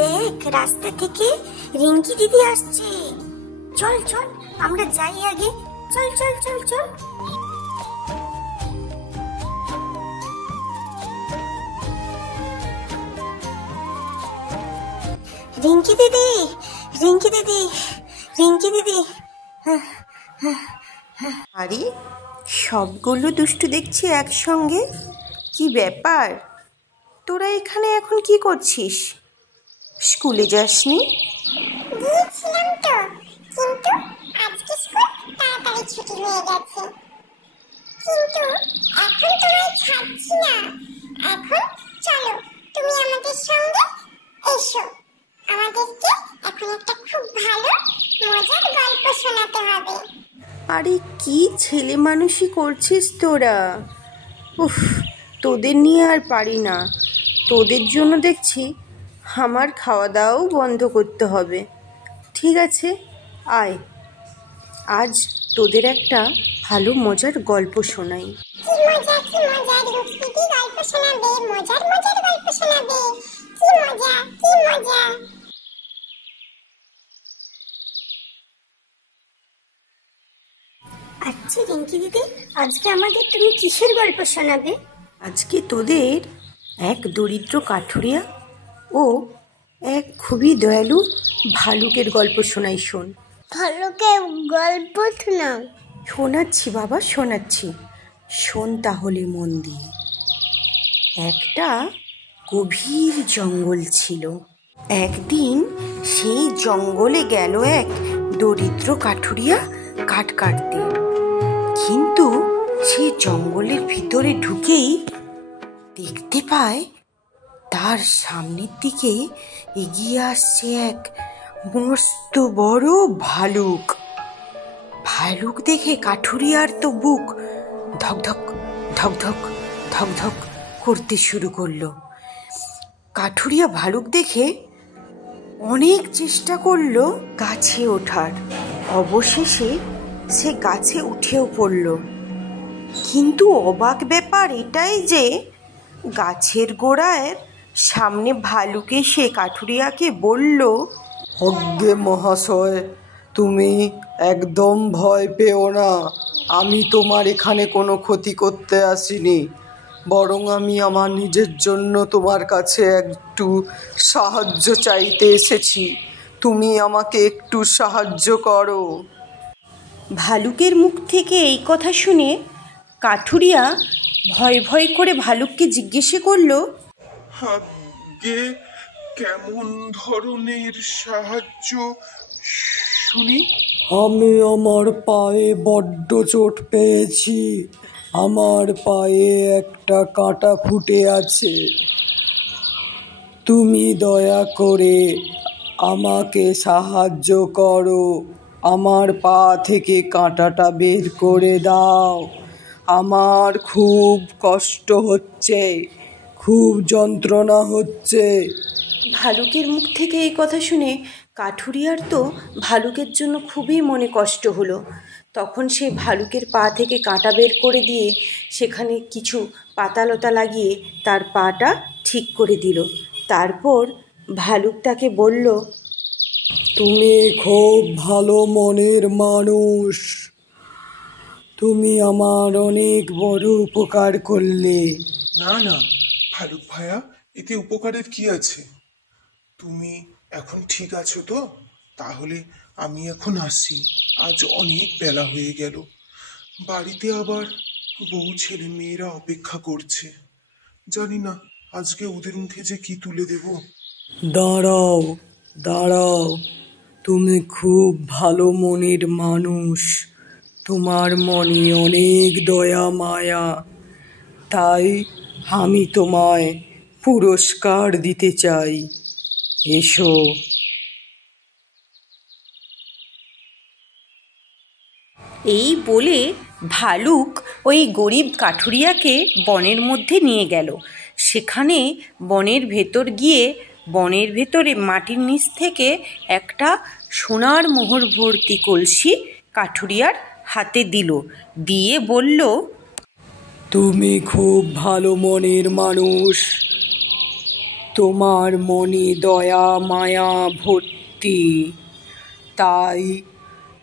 দেখ, রাস্তা থেকে রিঙ্কি দিদি আসছে। চল চল, আমরা যাই আগে। চল চল চল চল। রিঙ্কি দিদি, রিঙ্কি দিদি, রিঙ্কি দিদি। আরে সবগুলো দুষ্টু দেখছি একসঙ্গে। কি ব্যাপার, তোরা এখানে এখন কি করছিস? স্কুলে যাসনি? গিয়েছিলাম তো, কিন্তু আজকে স্কুল তাড়াতাড়ি ছুটি হয়ে গেছে। কিন্তু এখন তোমায় ছাড়ছি না। এখন চলো, তুমি আমাদের সঙ্গে এসো। আমাদেরকে এখন একটা খুব ভালো মজার গল্প শোনাতে হবে। আরে কি ছেলে মানুষই করছিস তোরা! উফ, তোদের নিয়ে আর পারি না। তোদের জন্য দেখছি আমার খাওয়া দাওয়াও বন্ধ করতে হবে। ঠিক আছে, আয়, আজ তোদের একটা ভালো মজার গল্প শোনাই। কি মজা, কি মজা! রুক্মিদি গল্প শোনাবে, মজার মজার গল্প শোনাবে। কি মজা, কি মজা! আচ্ছা রিঙ্কি দিদি, আজকে আমাদের তুমি কিসের গল্প শোনাবে? আজকে তোদের এক দরিদ্র কাঠুরিয়া ও এক খুবই দয়ালু ভালুকের গল্প শোনাই। শোন। ভালুকের গল্প শোনাও। শোনাচ্ছি বাবা, শোনাচ্ছি। শোন তাহলে মন দিয়ে। একটা গভীর জঙ্গল ছিল। একদিন সেই জঙ্গলে গেল এক দরিদ্র কাঠুরিয়া কাঠ কাটতে। কিন্তু সে জঙ্গলের ভিতরে ঢুকেই দেখতে পায় তার সামনের দিকে এগিয়ে আসছে এক মস্ত বড় ভালুক। ভালুক দেখে কাঠুরিয়ার তো বুক ধকধক ধকধক ধকধক করতে শুরু করলো। কাঠুরিয়া ভালুক দেখে অনেক চেষ্টা করলো গাছে ওঠার। অবশেষে সে গাছে উঠেও পড়ল। কিন্তু অবাক ব্যাপার এটাই যে গাছের গোড়ায় সামনে ভালুক এসে কাঠুরিয়াকে বলল, অজ্ঞে মহাশয়, তুমি একদম ভয় পেও না। আমি তোমার এখানে কোনো ক্ষতি করতে আসিনি, বরং আমি আমার নিজের জন্য তোমার কাছে একটু সাহায্য চাইতে এসেছি। তুমি আমাকে একটু সাহায্য করো। ভালুকের মুখ থেকে এই কথা শুনে কাঠুরিয়া ভয় ভয় করে ভালুককে জিজ্ঞেস করলো, আগে কেমন ধরনের সাহায্য শুনি? আমি আমার পায়ে বড্ড চোট পেয়েছি। আমার পায়ে একটা কাঁটা ফুটে আছে। তুমি দয়া করে আমাকে সাহায্য করো। আমার পা থেকে কাঁটাটা বের করে দাও। আমার খুব কষ্ট হচ্ছে, খুব যন্ত্রণা হচ্ছে। ভালুকের মুখ থেকে এই কথা শুনে কাঠুরিয়ার তো ভালুকের জন্য খুবই মনে কষ্ট হলো। তখন সে ভালুকের পা থেকে কাঁটা বের করে দিয়ে সেখানে কিছু পাতালতা লাগিয়ে তার পাটা ঠিক করে দিল। তারপর ভালুক তাকে বলল, তুমি খুব ভালো মনের মানুষ। তুমি আমার অনেক বড় উপকার করলে। না না ভালুক ভাইয়া, এতে উপকারের কি আছে? তুমি এখন ঠিক আছো তো? তাহলে আমি এখন আসি। আজ অনেক বেলা হয়ে গেল। বাড়িতে আবার বউ ছেলে মেয়েরা অপেক্ষা করছে। জানি না আজকে ওদের মুখে যে কি তুলে দেব। দাঁড়াও দাঁড়াও, তুমি খুব ভালো মনের মানুষ। তোমার মনে অনেক দয়া মায়া, তাই আমি তোমায় পুরস্কার দিতে চাই। এসো। এই বলে ভালুক ওই গরিব কাঠুরিয়াকে বনের মধ্যে নিয়ে গেল। সেখানে বনের ভেতর গিয়ে বনের ভেতরে মাটির নিচ থেকে একটা সোনার মোহর ভর্তি কলসি কাঠুরিয়ার হাতে দিল। দিয়ে বলল, তুমি খুব ভালো মনের মানুষ। তোমার মনে দয়া মায়া ভর্তি, তাই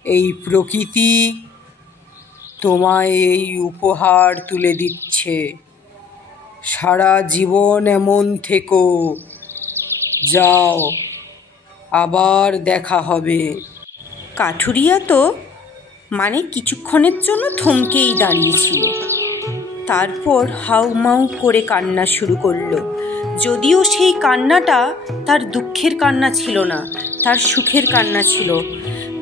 এই প্রকৃতি তোমায় এই উপহার তুলে দিচ্ছে। সারা জীবন এমন থেকো, যাও, আবার দেখা হবে। কাঠুরিয়া তো কিছুক্ষণের জন্য থমকেই দাঁড়িয়েছিল, তারপর হাউমাউ করে কান্না শুরু করলো। যদিও সেই কান্নাটা তার দুঃখের কান্না ছিল না, তার সুখের কান্না ছিল।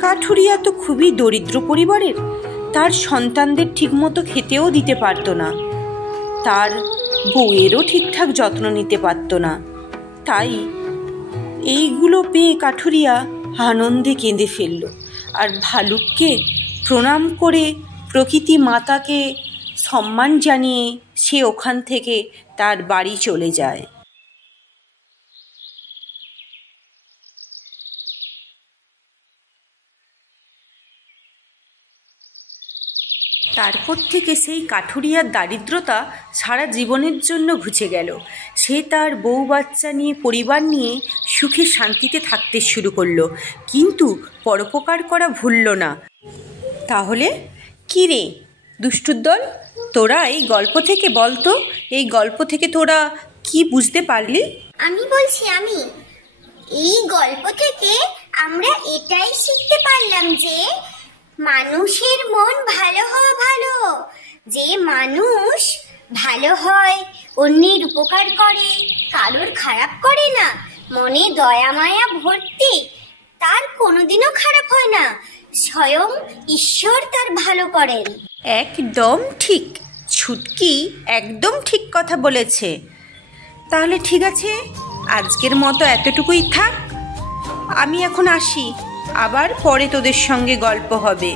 কাঠুরিয়া তো খুবই দরিদ্র পরিবারের, তার সন্তানদের ঠিকমতো খেতেও দিতে পারত না, তার বউয়েরও ঠিকঠাক যত্ন নিতে পারত না। তাই এইগুলো পেয়ে কাঠুরিয়া আনন্দে কেঁদে ফেলল, আর ভালুককে প্রণাম করে প্রকৃতি মাতাকে সম্মান জানিয়ে সে ওখান থেকে তার বাড়ি চলে যায়। তারপর থেকে সেই কাঠুরিয়ার দারিদ্রতা সারা জীবনের জন্য ঘুচে গেল। সে তার বউ বাচ্চা নিয়ে, পরিবার নিয়ে সুখে শান্তিতে থাকতে শুরু করলো, কিন্তু পরোপকার করা ভুলল না। তাহলে কী রে দুষ্টুর দল, তোরা এই গল্প থেকে বলতো, এই গল্প থেকে তোরা কি বুঝতে পারলি? আমি বলছি, এই গল্প থেকে আমরা এটাই শিখতে পারলাম যে মানুষের মন ভালো হওয়া ভালো। যে মানুষ ভালো হয়, অন্যের উপকার করে, কারোর খারাপ করে না, মনে দয়া মায়া ভর্তি, তার কোনোদিনও খারাপ হয় না। স্বয়ং ঈশ্বর তার ভালো করেন। একদম ঠিক, ছুটকি একদম ঠিক কথা বলেছে। তাহলে ঠিক আছে, আজকের মতো এতটুকুই থাক। আমি এখন আসি, আবার পরে তোদের সঙ্গে গল্প হবে।